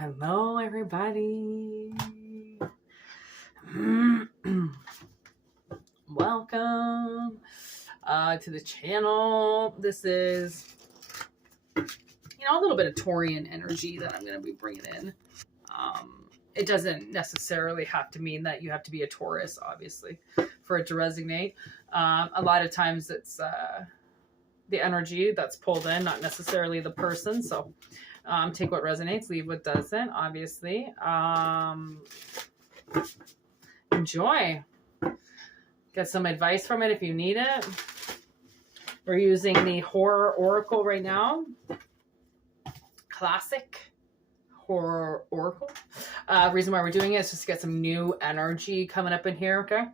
Hello, everybody. Welcome to the channel. This is, a little bit of Taurian energy that I'm going to be bringing in. It doesn't necessarily have to mean that you have to be a Taurus, obviously, for it to resonate. A lot of times it's the energy that's pulled in, not necessarily the person. So take what resonates, leave what doesn't, obviously. Enjoy. Get some advice from it if you need it. We're using the Horror Oracle right now. Classic Horror Oracle. Reason why we're doing it is just to get some new energy coming up in here, okay?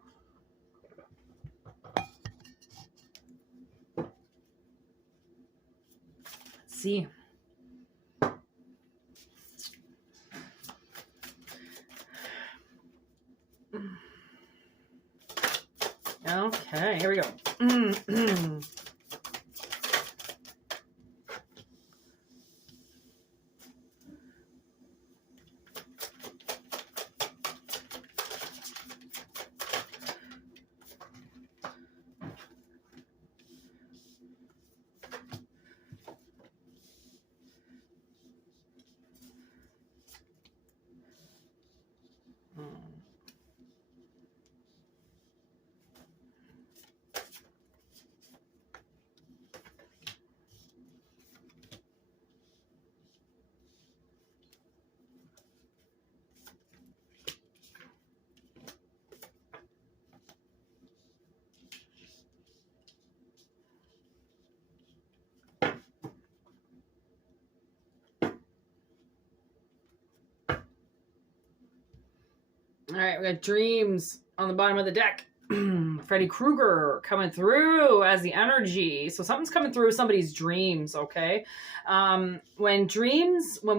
Let's see. Okay, here we go. All right, we got dreams on the bottom of the deck. Freddy Krueger coming through as the energy. So something's coming through somebody's dreams, okay? When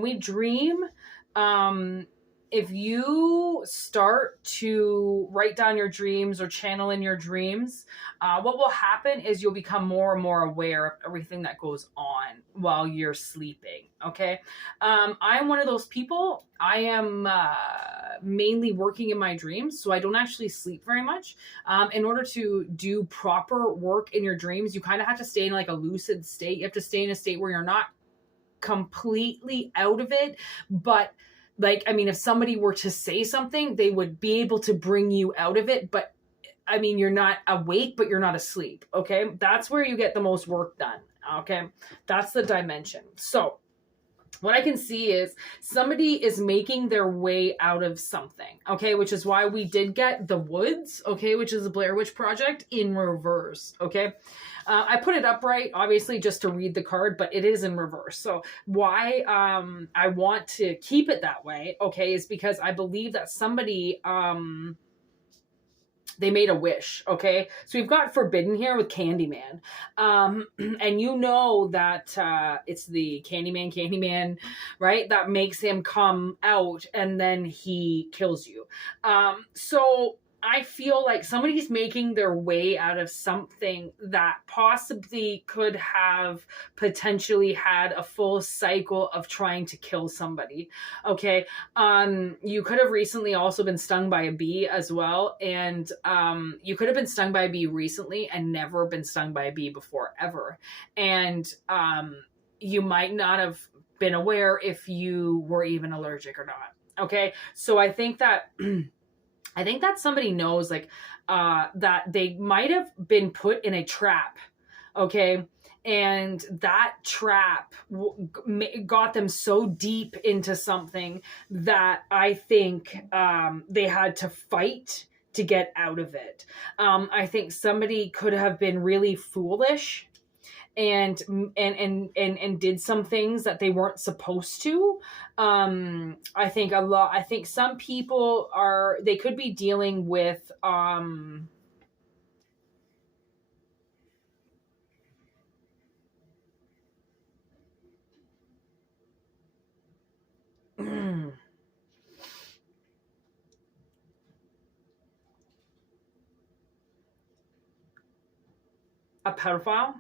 we dream, if you start to write down your dreams or channel in your dreams, what will happen is you'll become more and more aware of everything that goes on while you're sleeping, okay? I'm one of those people. I am mainly working in my dreams, so I don't actually sleep very much. In order to do proper work in your dreams, you kind of have to stay in like a lucid state. You have to stay in a state where you're not completely out of it, but if somebody were to say something, they would be able to bring you out of it. But you're not awake, but you're not asleep. Okay. That's where you get the most work done. Okay. That's the dimension. So what I can see is somebody is making their way out of something. Okay. Which is why we did get the woods. Okay. Which is the Blair Witch Project in reverse. Okay. I put it upright, obviously, just to read the card, but it is in reverse. So why I want to keep it that way, okay, is because I believe that somebody, they made a wish, okay? So we've got Forbidden here with Candyman. And you know that it's the Candyman, right? That makes him come out and then he kills you. So I feel like somebody's making their way out of something that possibly could have potentially had a full cycle of trying to kill somebody. Okay. You could have recently also been stung by a bee as well. And you could have been stung by a bee recently and never been stung by a bee before ever. And you might not have been aware if you were even allergic or not. Okay. So I think that somebody knows that they might have been put in a trap, okay? And that trap got them so deep into something that I think they had to fight to get out of it. I think somebody could have been really foolish and did some things that they weren't supposed to. I think some people they could be dealing with a pedophile.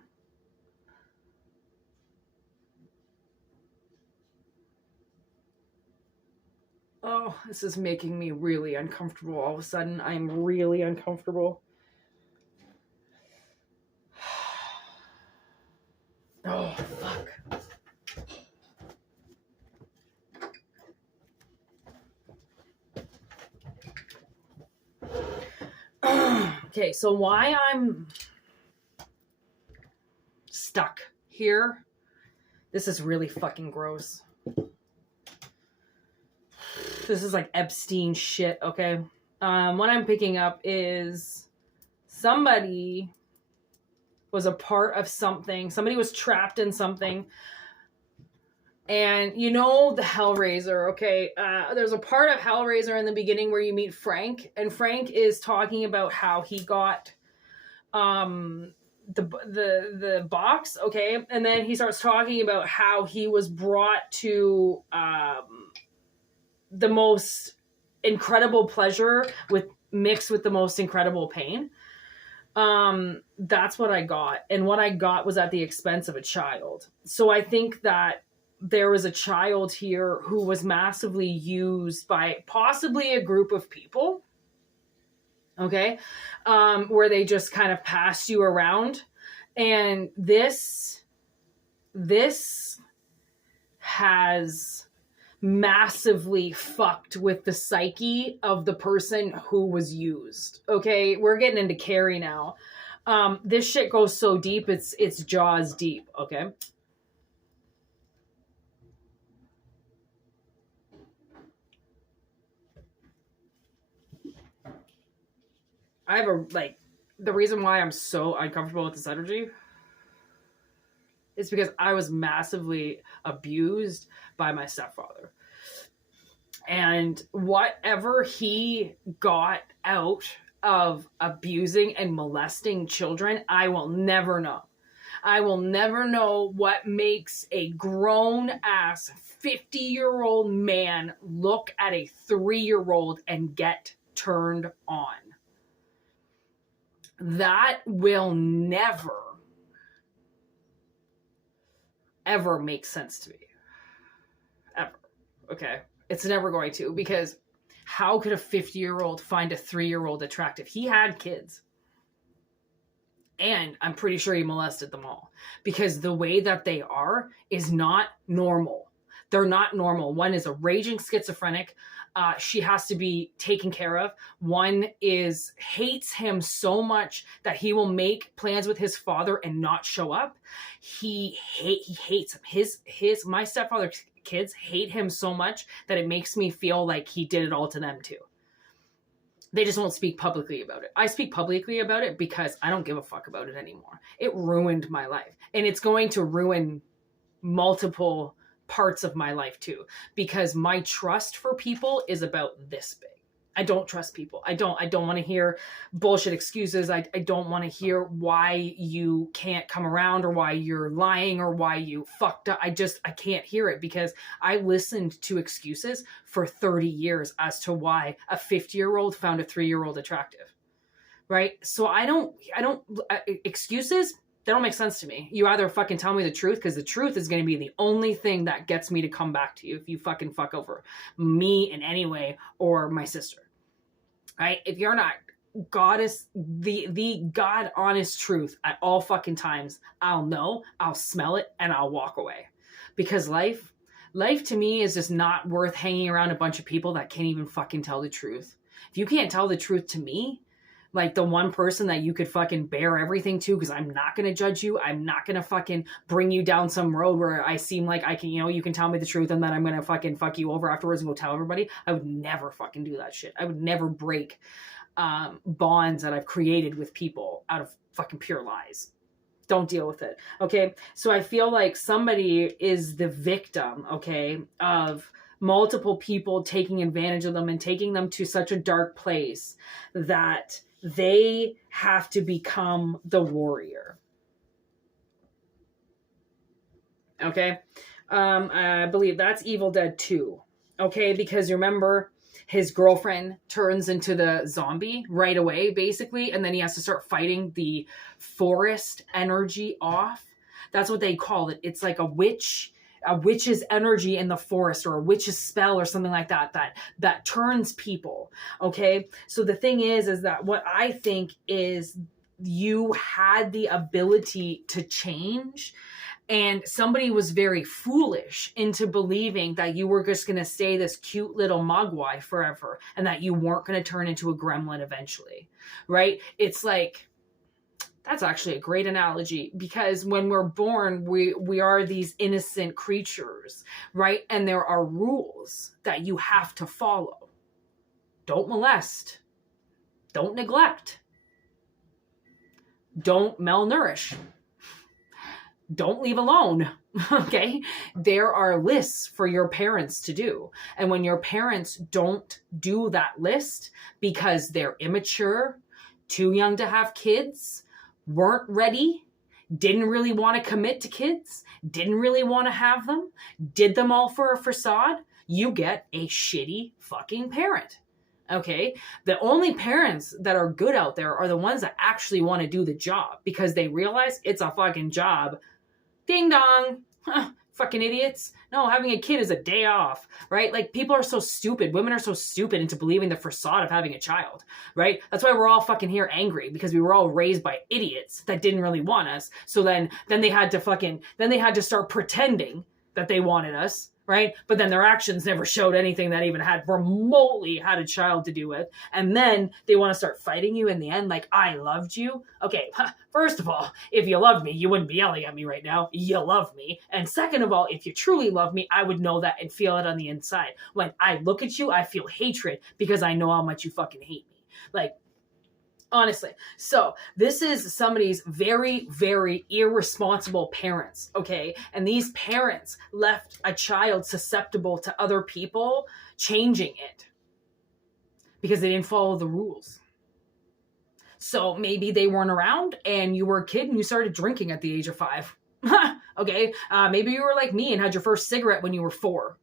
Oh, this is making me really uncomfortable. All of a sudden, I'm really uncomfortable. Oh, fuck. Okay, so why I'm stuck here, this is really fucking gross. This is like Epstein shit, okay? What I'm picking up is somebody was a part of something. Somebody was trapped in something. And you know the Hellraiser, okay? There's a part of Hellraiser in the beginning where you meet Frank, and Frank is talking about how he got the box, okay? And then he starts talking about how he was brought to the most incredible pleasure mixed with the most incredible pain. That's what I got. And what I got was at the expense of a child. So I think that there was a child here who was massively used by possibly a group of people. Okay. Where they just kind of passed you around. And this has massively fucked with the psyche of the person who was used. Okay, we're getting into Carrie now. This shit goes so deep, it's Jaws deep. Okay. I have the reason why I'm so uncomfortable with this energy is because I was massively abused by my stepfather. And whatever he got out of abusing and molesting children, I will never know. I will never know what makes a grown-ass 50-year-old man look at a 3-year-old and get turned on. That will never, ever make sense to me. Ever. Okay? It's never going to, because how could a 50-year-old find a 3-year-old attractive? He had kids. And I'm pretty sure he molested them all. Because the way that they are is not normal. They're not normal. One is a raging schizophrenic. She has to be taken care of. One hates him so much that he will make plans with his father and not show up. He hates him. My stepfather's kids hate him so much that it makes me feel like he did it all to them too. They just won't speak publicly about it. I speak publicly about it because I don't give a fuck about it anymore. It ruined my life. And it's going to ruin multiple parts of my life too, because my trust for people is about this big. I don't trust people. I don't want to hear bullshit excuses. I don't want to hear why you can't come around or why you're lying or why you fucked up. I can't hear it, because I listened to excuses for 30 years as to why a 50-year-old found a 3-year-old attractive. Right? So I don't excuses, they don't make sense to me. You either fucking tell me the truth, because the truth is going to be the only thing that gets me to come back to you if you fucking fuck over me in any way, or my sister. Right? If you're not goddess, the God honest truth at all fucking times, I'll know, I'll smell it, and I'll walk away. Because life to me is just not worth hanging around a bunch of people that can't even fucking tell the truth. If you can't tell the truth to me, like the one person that you could fucking bear everything to, because I'm not going to judge you. I'm not going to fucking bring you down some road where I seem like I can, you can tell me the truth and then I'm going to fucking fuck you over afterwards and go tell everybody. I would never fucking do that shit. I would never break bonds that I've created with people out of fucking pure lies. Don't deal with it. Okay. So I feel like somebody is the victim, okay, of multiple people taking advantage of them and taking them to such a dark place that they have to become the warrior. Okay. I believe that's Evil Dead 2. Okay. Because remember, his girlfriend turns into the zombie right away, basically. And then he has to start fighting the forest energy off. That's what they call it. It's like a witch. a witch's energy in the forest or a witch's spell or something like that, that turns people. Okay. So the thing is that what I think is you had the ability to change, and somebody was very foolish into believing that you were just going to stay this cute little mogwai forever and that you weren't going to turn into a gremlin eventually, right? It's like, that's actually a great analogy, because when we're born, we are these innocent creatures, right? And there are rules that you have to follow. Don't molest. Don't neglect. Don't malnourish. Don't leave alone. Okay. There are lists for your parents to do. And when your parents don't do that list because they're immature, too young to have kids, weren't ready, didn't really want to commit to kids, didn't really want to have them, did them all for a facade, you get a shitty fucking parent. Okay. The only parents that are good out there are the ones that actually want to do the job because they realize it's a fucking job. Ding dong. Huh, fucking idiots. No, having a kid is a day off, right? Like, people are so stupid. Women are so stupid into believing the facade of having a child, right? That's why we're all fucking here angry, because we were all raised by idiots that didn't really want us. So then they had to start pretending that they wanted us, right? But then their actions never showed anything that even had remotely had a child to do with. And then they want to start fighting you in the end, like, I loved you. Okay, first of all, if you loved me, you wouldn't be yelling at me right now. You love me. And second of all, if you truly love me, I would know that and feel it on the inside. When I look at you, I feel hatred because I know how much you fucking hate me. Like, honestly. So this is somebody's very, very irresponsible parents, okay? And these parents left a child susceptible to other people changing it because they didn't follow the rules. So maybe they weren't around and you were a kid and you started drinking at the age of 5. Okay? Maybe you were like me and had your first cigarette when you were 4.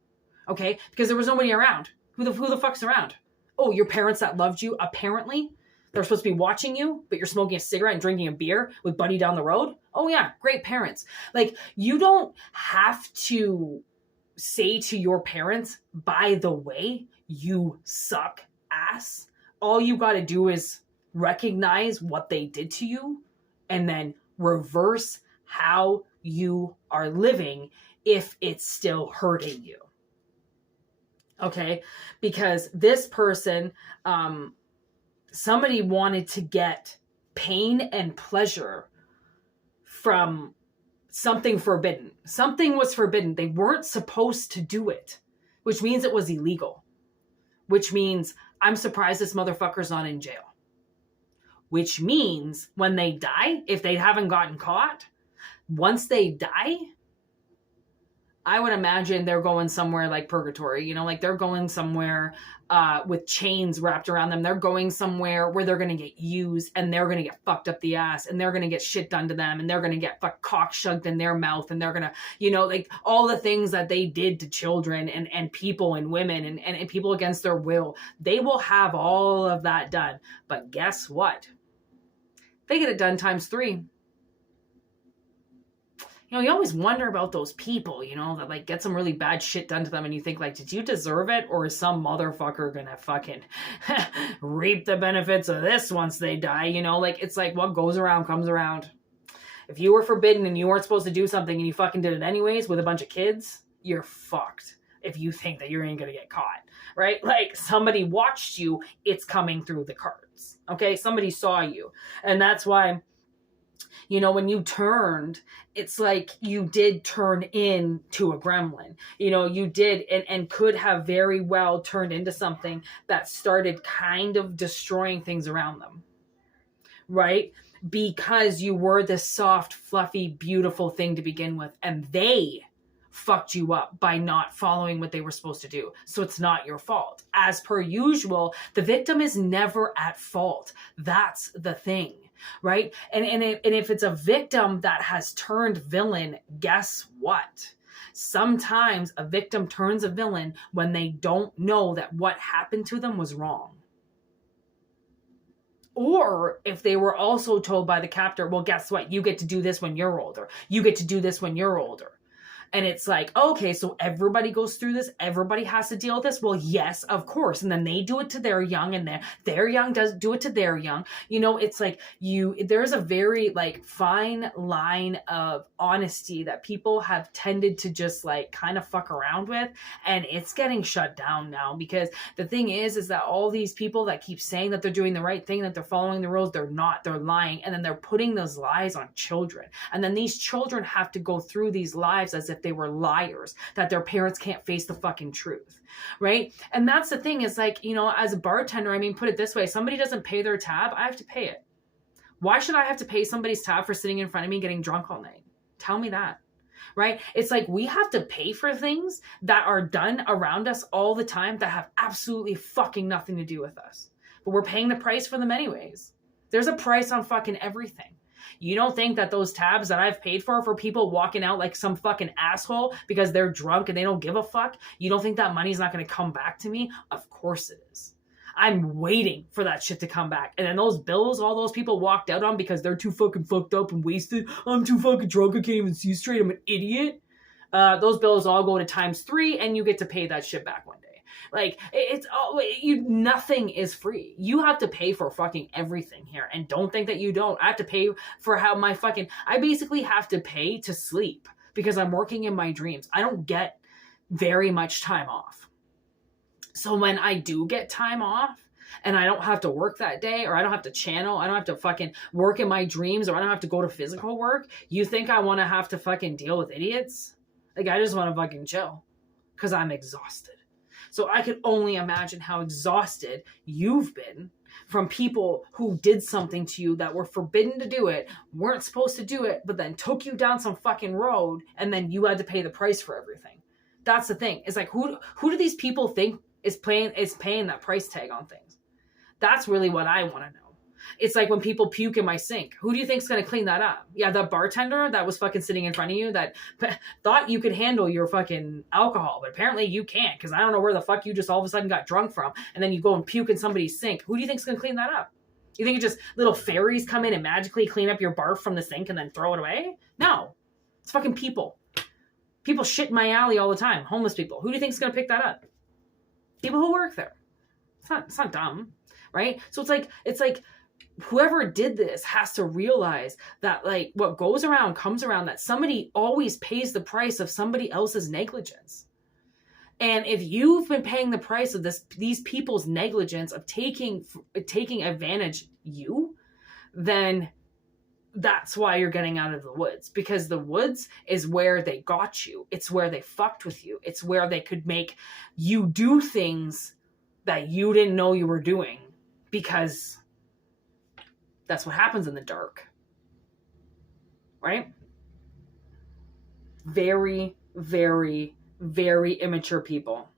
Okay? Because there was nobody around. Who the fuck's around? Oh, your parents that loved you, apparently. They're supposed to be watching you, but you're smoking a cigarette and drinking a beer with Buddy down the road. Oh yeah, great parents. Like, you don't have to say to your parents, by the way, you suck ass. All you got to do is recognize what they did to you and then reverse how you are living if it's still hurting you. Okay? Because this person, somebody wanted to get pain and pleasure from something forbidden. Something was forbidden. They weren't supposed to do it, which means it was illegal. Which means I'm surprised this motherfucker's not in jail. Which means when they die, if they haven't gotten caught, once they die, I would imagine they're going somewhere like Purgatory, you know, like they're going somewhere with chains wrapped around them. They're going somewhere where they're going to get used and they're going to get fucked up the ass and they're going to get shit done to them and they're going to get cock shoved in their mouth and they're going to, you know, like all the things that they did to children and people and women and people against their will. They will have all of that done. But guess what? They get it done times 3. You know, you always wonder about those people, you know, that like get some really bad shit done to them and you think like, did you deserve it? Or is some motherfucker gonna fucking reap the benefits of this once they die? You know, like it's like what goes around comes around. If you were forbidden and you weren't supposed to do something and you fucking did it anyways with a bunch of kids, you're fucked if you think that you ain't gonna get caught, right? Like somebody watched you, it's coming through the cards, okay? Somebody saw you. And that's why, you know, when you turned, it's like you did turn into a gremlin. You know, you did and could have very well turned into something that started kind of destroying things around them. Right? Because you were this soft, fluffy, beautiful thing to begin with. And they fucked you up by not following what they were supposed to do. So it's not your fault. As per usual, the victim is never at fault. That's the thing. Right? And if it's a victim that has turned villain, guess what? Sometimes a victim turns a villain when they don't know that what happened to them was wrong. Or if they were also told by the captor, well, guess what? You get to do this when you're older. You get to do this when you're older. And it's like, okay, so everybody goes through this. Everybody has to deal with this. Well, yes, of course. And then they do it to their young, and their young does do it to their young. You know, it's like there's a very like fine line of honesty that people have tended to just like kind of fuck around with. And it's getting shut down now, because the thing is that all these people that keep saying that they're doing the right thing, that they're following the rules, they're not, they're lying. And then they're putting those lies on children. And then these children have to go through these lives as if they were liars, that their parents can't face the fucking truth. Right. And that's the thing, is like, you know, as a bartender, I mean, put it this way, somebody doesn't pay their tab, I have to pay it. Why should I have to pay somebody's tab for sitting in front of me getting drunk all night? Tell me that. Right? It's like we have to pay for things that are done around us all the time that have absolutely fucking nothing to do with us. But we're paying the price for them anyways. There's a price on fucking everything. You don't think that those tabs that I've paid for people walking out like some fucking asshole because they're drunk and they don't give a fuck, you don't think that money's not going to come back to me? Of course it is. I'm waiting for that shit to come back. And then those bills all those people walked out on because they're too fucking fucked up and wasted. I'm too fucking drunk, I can't even see straight, I'm an idiot. Those bills all go to ×3 and you get to pay that shit back one day. Like, it's all, nothing is free. You have to pay for fucking everything here. And don't think that you don't. I have to pay for I basically have to pay to sleep because I'm working in my dreams. I don't get very much time off. So when I do get time off and I don't have to work that day, or I don't have to channel, I don't have to fucking work in my dreams, or I don't have to go to physical work, you think I want to have to fucking deal with idiots? Like, I just want to fucking chill because I'm exhausted. So I could only imagine how exhausted you've been from people who did something to you that were forbidden to do it, weren't supposed to do it, but then took you down some fucking road, and then you had to pay the price for everything. That's the thing. It's like, who do these people think is paying that price tag on things? That's really what I want to know. It's like when people puke in my sink. Who do you think's going to clean that up? Yeah, the bartender that was fucking sitting in front of you that thought you could handle your fucking alcohol, but apparently you can't, because I don't know where the fuck you just all of a sudden got drunk from, and then you go and puke in somebody's sink. Who do you think's going to clean that up? You think it's just little fairies come in and magically clean up your barf from the sink and then throw it away? No. It's fucking people. People shit in my alley all the time. Homeless people. Who do you think's going to pick that up? People who work there. It's not dumb, right? So it's like whoever did this has to realize that, like, what goes around comes around, that somebody always pays the price of somebody else's negligence. And if you've been paying the price of these people's negligence of taking advantage you, then that's why you're getting out of the woods, because the woods is where they got you. It's where they fucked with you. It's where they could make you do things that you didn't know you were doing, because that's what happens in the dark. Right? Very, very, very immature people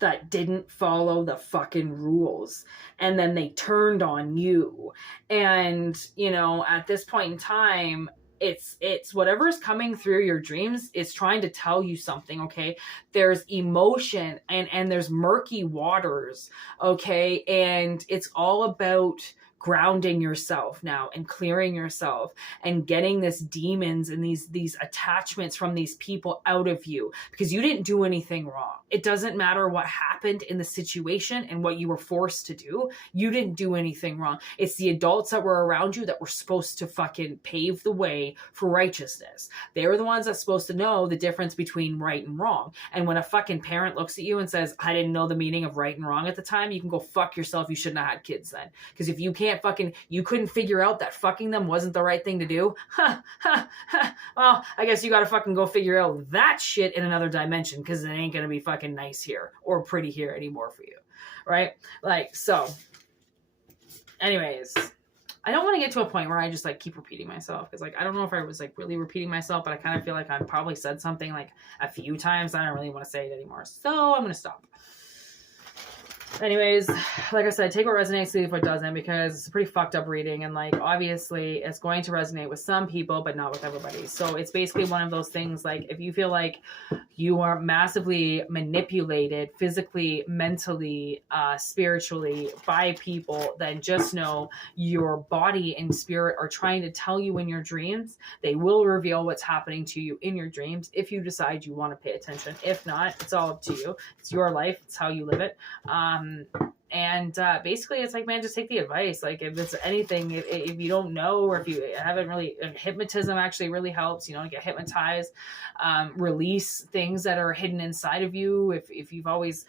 that didn't follow the fucking rules, and then they turned on you. And, you know, at this point in time, it's whatever's coming through your dreams, it's trying to tell you something, okay? There's emotion and there's murky waters, okay? And it's all about grounding yourself now and clearing yourself and getting this demons and these attachments from these people out of you, because you didn't do anything wrong. It doesn't matter what happened in the situation and what you were forced to do. You didn't do anything wrong. It's the adults that were around you that were supposed to fucking pave the way for righteousness. They were the ones that's supposed to know the difference between right and wrong. And when a fucking parent looks at you and says, I didn't know the meaning of right and wrong at the time, you can go fuck yourself. You shouldn't have had kids then. Because if you can't you couldn't figure out that fucking them wasn't the right thing to do. Well, I guess you gotta fucking go figure out that shit in another dimension, because it ain't gonna be fucking nice here or pretty here anymore for you. Right? Like, so anyways, I don't want to get to a point where I just like keep repeating myself, because like I don't know if I was like really repeating myself, but I kind of feel like I probably said something like a few times. I don't really want to say it anymore, so I'm gonna stop. Anyways, like I said, take what resonates, leave what doesn't, because it's a pretty fucked up reading, and like obviously it's going to resonate with some people but not with everybody. So it's basically one of those things, like if you feel like you are massively manipulated physically, mentally, spiritually by people, then just know your body and spirit are trying to tell you in your dreams. They will reveal what's happening to you in your dreams if you decide you want to pay attention. If not, it's all up to you. It's your life. It's how you live it. And basically it's like, man, just take the advice. Like if it's anything, if you don't know, or if you haven't really, hypnotism actually really helps, you know, get hypnotized, release things that are hidden inside of you. If you've always,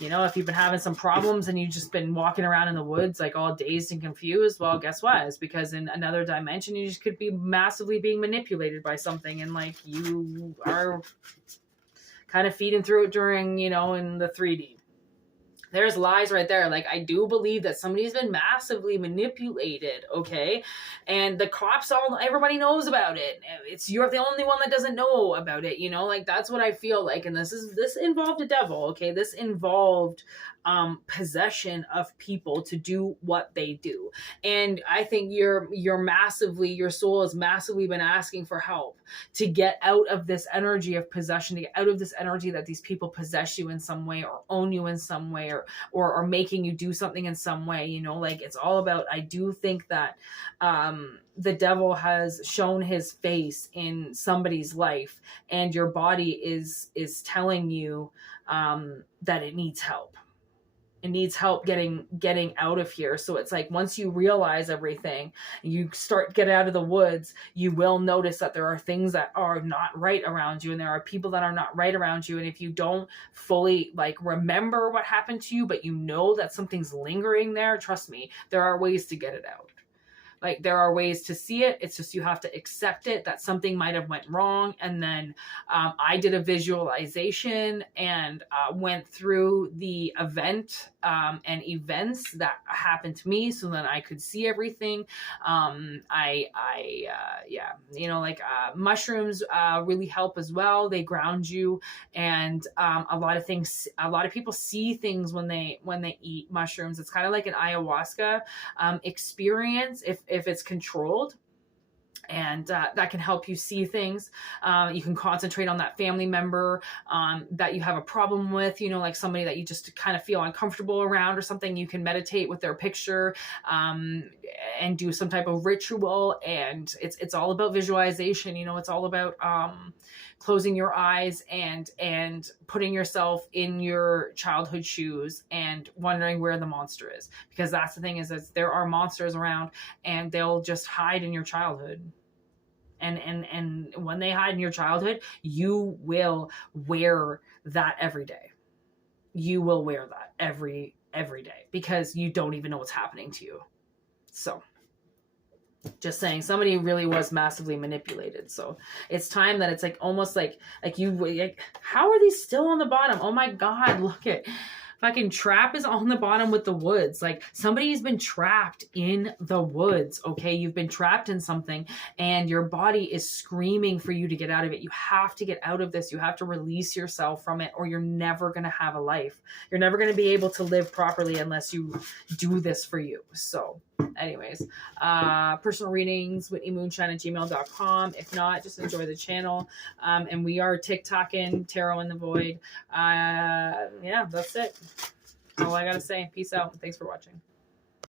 you know, if you've been having some problems and you've just been walking around in the woods like all dazed and confused, well, guess what? It's because in another dimension you just could be massively being manipulated by something, and like you are kind of feeding through it during, you know, in the 3D. There's lies right there. Like, I do believe that somebody's been massively manipulated, okay? And the cops, everybody knows about it. You're the only one that doesn't know about it, you know? Like, that's what I feel like. And this involved a devil, okay? This involved possession of people to do what they do. And I think your soul has massively been asking for help to get out of this energy of possession, to get out of this energy that these people possess you in some way, or own you in some way, or making you do something in some way, you know? Like, it's all about, I do think that the devil has shown his face in somebody's life, and your body is telling you that it needs help. It needs help getting out of here. So it's like, once you realize everything, you start get out of the woods, you will notice that there are things that are not right around you, and there are people that are not right around you. And if you don't fully like remember what happened to you, but you know that something's lingering there, trust me, there are ways to get it out. Like, there are ways to see it. It's just, you have to accept it, that something might have went wrong. And then I did a visualization and went through the event and events that happened to me, so that I could see everything. Yeah, you know, like mushrooms really help as well. They ground you, and a lot of people see things when they eat mushrooms. It's kind of like an ayahuasca experience if it's controlled, and that can help you see things. You can concentrate on that family member that you have a problem with, you know, like somebody that you just kind of feel uncomfortable around or something. You can meditate with their picture and do some type of ritual. And it's all about visualization, you know, it's all about closing your eyes and putting yourself in your childhood shoes and wondering where the monster is. Because that's the thing, is that there are monsters around, and they'll just hide in your childhood. And when they hide in your childhood, you will wear that every day. You will wear that every day, because you don't even know what's happening to you. So, just saying, somebody really was massively manipulated. So it's time that it's like, almost like how are these still on the bottom? Oh my God, look at fucking trap is on the bottom with the woods. Like, somebody's been trapped in the woods. Okay. You've been trapped in something, and your body is screaming for you to get out of it. You have to get out of this. You have to release yourself from it, or you're never going to have a life. You're never going to be able to live properly unless you do this for you. So anyways, personal readings, whitneymoonshine@gmail.com. If not, just enjoy the channel. And we are TikToking Tarot in the Void. Yeah, that's it. That's all I gotta say. Peace out. Thanks for watching.